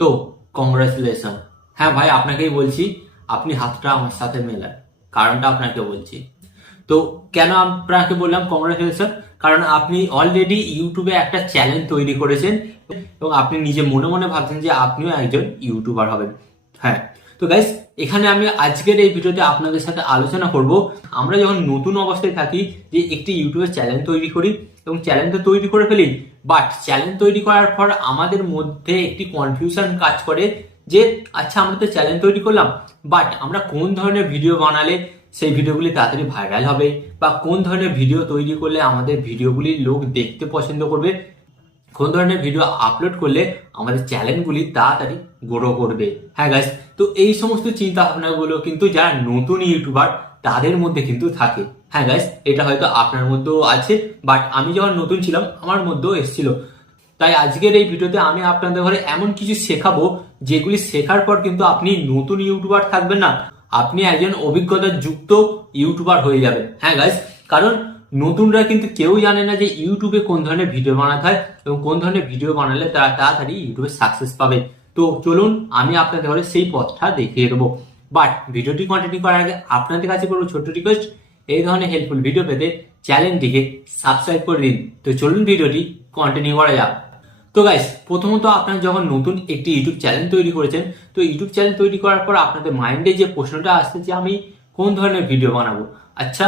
তো কংগ্রাচুলেশন। হ্যাঁ ভাই, আপনাকেই বলছি, আপনি হাতটা আমার সাথে মেলান। কারণটা আপনাকে বলছি। তো কেন আপনাকে বললাম কংগ্রাচুলেশন? কারণ আপনি অলরেডি ইউটিউবে একটা চ্যানেল তৈরি করেছেন এবং আপনি নিজে মনে মনে ভাবছেন যে আপনিও একজন ইউটিউবার হবেন। হ্যাঁ, তো গাইস, এখানে আমি আজকের এই ভিডিওতে আপনাদের সাথে আলোচনা করব, আমরা যখন নতুন অবস্থায় থাকি যে একটি ইউটিউবের চ্যানেল তৈরি করি এবং চ্যানেল তো তৈরি করে ফেলি, বাট চ্যানেল তৈরি করার পর আমাদের মধ্যে একটি কনফিউশন কাজ করে যে আচ্ছা, আমরা তো চ্যানেল তৈরি করলাম, বাট আমরা কোন ধরনের ভিডিও বানালে সেই ভিডিওগুলি তাড়াতাড়ি ভাইরাল হবে, বা কোন ধরনের ভিডিও তৈরি করলে আমাদের ভিডিওগুলি লোক দেখতে পছন্দ করবে, কোন ধরনের ভিডিও আপলোড করলে আমাদের চ্যানেলগুলি তাড়াতাড়ি গ্রো করবে। হ্যাঁ গাইস, তো এই সমস্ত চিন্তা ভাবনাগুলো কিন্তু যারা নতুন ইউটিউবার তাদের মধ্যে কিন্তু থাকে। হ্যাঁ গাইস, এটা হয়তো আপনার মধ্যেও আছে, বাট আমি যখন নতুন ছিলাম আমার মধ্যেও এসেছিল। তাই আজকের এই ভিডিওতে আমি আপনাদের ঘরে এমন কিছু শেখাবো যেগুলি শেখার পর কিন্তু আপনি নতুন ইউটিউবার থাকবেন না, আপনি একজন অভিজ্ঞতা যুক্ত ইউটিউবার হয়ে যাবেন। হ্যাঁ গাইস, কারণ নতুনরা কিন্তু কেউ জানে না যে ইউটিউবে কোন ধরনের ভিডিও বানাতে হয় এবং কোন ধরনের ভিডিও বানালে তারা তাড়াতাড়ি ইউটিউবে সাকসেস পাবে। তো চলুন আমি আপনাদের ঘরে সেই পথটা দেখিয়ে দেবো। বাট ভিডিওটি কন্টিনিউ করার আগে আপনাদের কাছে করবো ছোট্ট রিকোয়েস্ট, এই ধরনের হেল্পফুল ভিডিও পেতে চ্যানেলটিকে সাবস্ক্রাইব করে দিন। তো চলুন ভিডিওটি কন্টিনিউ করা যাক। তো গাইস, প্রথমত আপনারা যখন নতুন একটি ইউটিউব চ্যানেল তৈরি করেছেন, তো ইউটিউব চ্যানেল তৈরি করার পর আপনাদের মাইন্ডে যে প্রশ্নটা আসছে যে আমি কোন ধরনের ভিডিও বানাবো। আচ্ছা,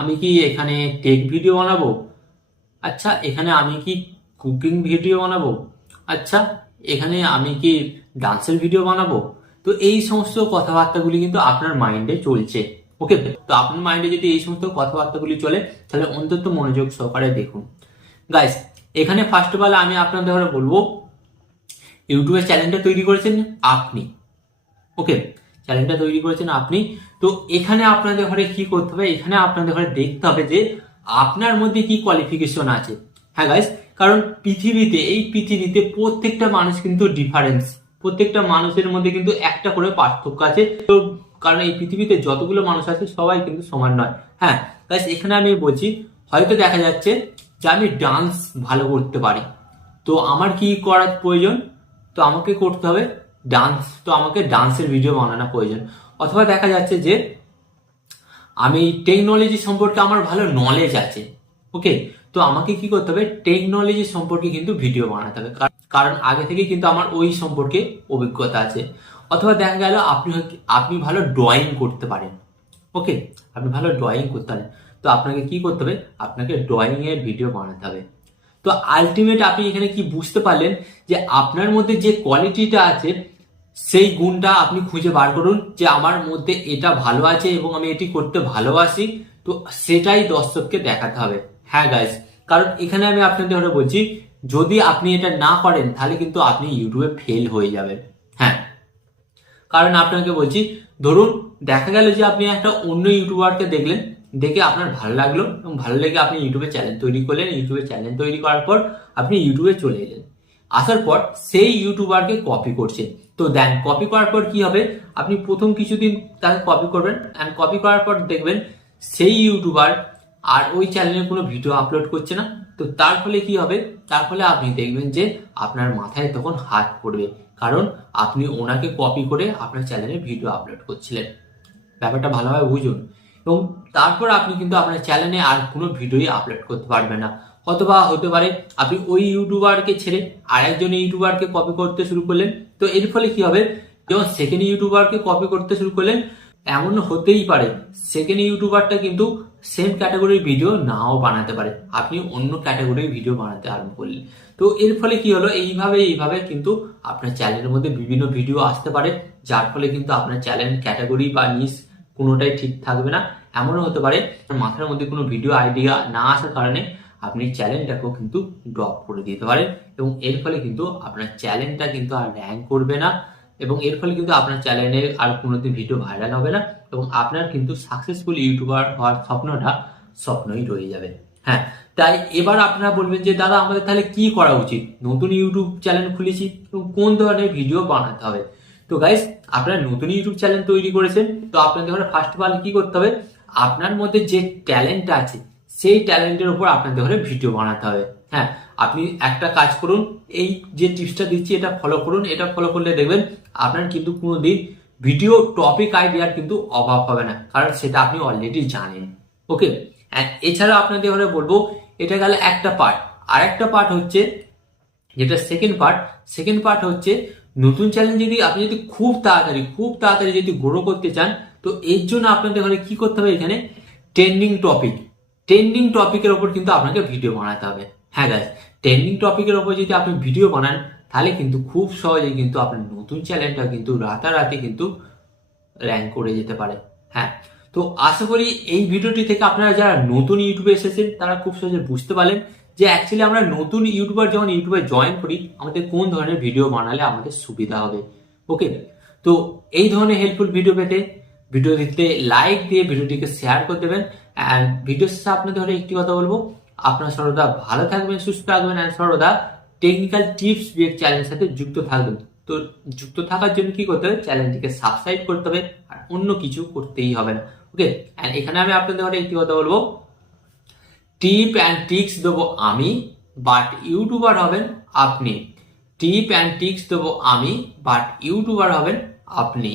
আমি কি এখানে টেক ভিডিও বানাবো? আচ্ছা, এখানে আমি কি কুকিং ভিডিও বানাবো? আচ্ছা, এখানে আমি কি ডান্সের ভিডিও বানাবো? তো এই সমস্ত কথাবার্তাগুলি কিন্তু আপনার মাইন্ডে চলছে। ওকে, তো আপনার মাইন্ডে যদি এই সমস্ত কথাবার্তাগুলি চলে তাহলে অন্তত মনোযোগ সহকারে দেখুন। গাইস, এখানে ফার্স্ট অফ অল আমি আপনাদের ঘরে বলবো, ইউটিউবের চ্যানেলটা তৈরি করেছেন আপনি। ওকে, চ্যানেলটা তৈরি করেছেন আপনি। তো এখানে আপনাদের ঘরে কি করতে হবে, এখানে আপনাদের ঘরে দেখতে হবে যে আপনার মধ্যে কি কোয়ালিফিকেশন আছে। হ্যাঁ গাইস, কারণ এই পৃথিবীতে প্রত্যেকটা মানুষ কিন্তু ডিফারেন্স, প্রত্যেকটা মানুষের মধ্যে কিন্তু একটা করে পার্থক্য আছে। তো কারণ এই পৃথিবীতে যতগুলো মানুষ আছে সবাই কিন্তু সমান নয়। হ্যাঁ গাইস, এখানে আমি বলছি, হয়তো দেখা যাচ্ছে যে আমি ডান্স ভালো করতে পারি, তো আমার কি করার প্রয়োজন? তো আমাকে করতে হবে ডান্স, তো আমাকে ডান্সের ভিডিও বানানো প্রয়োজন। অথবা দেখা যাচ্ছে যে আমি টেকনোলজি সম্পর্কে আমার ভালো নলেজ আছে। ওকে, তো আমাকে কি করতে হবে, টেকনোলজি সম্পর্কে কিন্তু ভিডিও বানাতে হবে, কারণ আগে থেকে কিন্তু আমার ওই সম্পর্কে অভিজ্ঞতা আছে। অথবা দেখা গেল আপনি ভালো ড্রয়িং করতে পারেন। ওকে, আপনি ভালো ড্রয়িং করতে পারেন, তো আপনাকে কি করতে হবে, আপনাকে ড্রয়িং এর ভিডিও বানাতে হবে। তো আলটিমেট আপনি এখানে কি বুঝতে পারলেন যে আপনার মধ্যে যে কোয়ালিটিটা আছে সেই গুণটা আপনি খুঁজে বার করুন যে আমার মধ্যে এটা ভালো আছে এবং আমি এটি করতে ভালোবাসি, তো সেটাই দর্শককে দেখাতে হবে। হ্যাঁ গাইস, কারণ এখানে আমি আপনাদের বলছি, যদি আপনি এটা না করেন তাহলে কিন্তু আপনি ইউটিউবে ফেল হয়ে যাবেন। হ্যাঁ, কারণ আপনাকে বলছি, ধরুন দেখা গেল যে আপনি একটা অন্য ইউটিউবারকে দেখলেন, দেখে আপনার ভালো লাগলো এবং ভালো লেগে আপনি ইউটিউবে চ্যানেল তৈরি করলেন। ইউটিউবে চ্যানেল তৈরি করার পর আপনি ইউটিউবে চলে এলেন, আসার পর সেই ইউটিউবারকে কপি করছেন। তো দেন কপি করার পর কি হবে, আপনি প্রথম কিছুদিন তাকে কপি করবেন, অ্যান্ড কপি করার পর দেখবেন সেই ইউটিউবার আর ওই চ্যানেলে কোনো ভিডিও আপলোড করছে না। তো তার ফলে কি হবে, তার ফলে আপনি দেখবেন যে আপনার মাথায় তখন হাত পড়বে, কারণ আপনি ওনাকে কপি করে আপনার চ্যানেলে ভিডিও আপলোড করছিলেন। ব্যাপারটা ভালোভাবে বুঝুন, এবং তারপর আপনি কিন্তু আপনার চ্যানেলে আর কোনো ভিডিওই আপলোড করতে পারবেন না। অথবা হতে পারে আপনি ওই ইউটিউবারকে ছেড়ে আরেকজন ইউটিউবারকে কপি করতে শুরু করলেন। তো এর ফলে কি হবে, যখন সেকেন্ড ইউটিউবারকে কপি করতে শুরু করলেন, এমন হতেই পারে সেকেন্ড ইউটিউবারটা কিন্তু সেম ক্যাটাগরির ভিডিও নাও বানাতে পারে, আপনি অন্য ক্যাটাগরির ভিডিও বানাতে আরম্ভ করলেন। তো এর ফলে কি হলো, এইভাবে কিন্তু আপনার চ্যানেলের মধ্যে বিভিন্ন ভিডিও আসতে পারে, যার ফলে কিন্তু আপনার চ্যানেল ক্যাটাগরি বা নিশ কোনোটাই ঠিক থাকবে না। এমনও হতে পারে মাথার মধ্যে কোনো ভিডিও আইডিয়া না আসার কারণে আপনি চ্যানেলটাকেও কিন্তু ড্রপ করে দিতে পারেন, এবং এর ফলে কিন্তু আপনার চ্যানেলটা কিন্তু আর র্যাঙ্ক করবে না, এবং এর ফলে কিন্তু আপনার চ্যানেলে আর কোনোদিন ভিডিও ভাইরাল হবে না, এবং আপনার কিন্তু সাকসেসফুল ইউটিউবার হওয়ার স্বপ্নটা স্বপ্নই রয়ে যাবে। হ্যাঁ, তাই এবার আপনারা বলবেন যে দাদা আমাদের তাহলে কি করা উচিত, নতুন ইউটিউব চ্যানেল খুলেছি এবং কোন ধরনের ভিডিও বানাতে হবে। তো গাইস, আপনারা নতুন ইউটিউব চ্যানেল তৈরি করেছেন, তো আপনাদের ঘরে ফার্স্ট অফ অল কি করতে হবে, আপনার মধ্যে যে ট্যালেন্ট আছে সেই ট্যালেন্টের উপর আপনাদের ঘরে ভিডিও বানাতে হবে। হ্যাঁ, আপনি একটা কাজ করুন, এই যে টিপসটা দিচ্ছি এটা ফলো করুন, এটা ফলো করলে দেখবেন আপনার কিন্তু কোনোদিন ভিডিও টপিক আইডিয়ার কিন্তু অভাব হবে না, কারণ সেটা আপনি অলরেডি জানেন। ওকে, এছাড়া আপনাদের এবারে বলবো, এটা গেল একটা পার্ট। আর একটা পার্ট হচ্ছে যেটা সেকেন্ড পার্ট হচ্ছে নতুন চ্যালেঞ্জ যদি আপনি যদি খুব তাড়াতাড়ি যদি গ্রো করতে চান, তো এর জন্য আপনাদের ঘরে কি করতে হবে, এখানে ট্রেন্ডিং টপিকের ওপর কিন্তু আপনাকে ভিডিও বানাতে হবে। হ্যাঁ গাইস, ট্রেন্ডিং টপিকের ওপর যদি আপনি ভিডিও বানান, তাহলে কিন্তু খুব সহজেই কিন্তু আপনার নতুন চ্যানেলটা কিন্তু রাতারাতি কিন্তু র্যাঙ্ক করে যেতে পারে। হ্যাঁ, তো আশা করি এই ভিডিওটি থেকে আপনারা যারা নতুন ইউটিউবে এসেছেন তারা খুব সহজে বুঝতে পারলেন যে অ্যাকচুয়ালি আমরা নতুন ইউটিউবার যখন ইউটিউবে জয়েন করি, আমাদের কোন ধরনের ভিডিও বানালে আমাদের সুবিধা হবে। ওকে, তো এই ধরনের হেল্পফুল ভিডিও পেতে ভিডিওটিতে লাইক দিয়ে ভিডিওটিকে শেয়ার করে দেবেন। অ্যান্ড ভিডিও শেষে আপনাদের ঘরে একটি কথা বলবো, আপনার সর্বদা ভালো থাকবেন, সুস্থ থাকবেন, অ্যান্ড সর্বদা টেকনিক্যাল টিপস বিগ চ্যানেলের সাথে যুক্ত থাকবেন। তো যুক্ত থাকার জন্য কি করতে হবে, চ্যানেলটিকে সাবস্ক্রাইব করতে হবে, আর অন্য কিছু করতেই হবে না। ওকে, অ্যান্ড এখানে আমি আপনাদের ঘরে একটি কথা বলবো, টিপ অ্যান্ড ট্রিক্স দেবো আমি, বাট ইউটিউবার হবেন আপনি। টিপ অ্যান্ড ট্রিক্স দেবো আমি, বাট ইউটিউবার হবেন আপনি।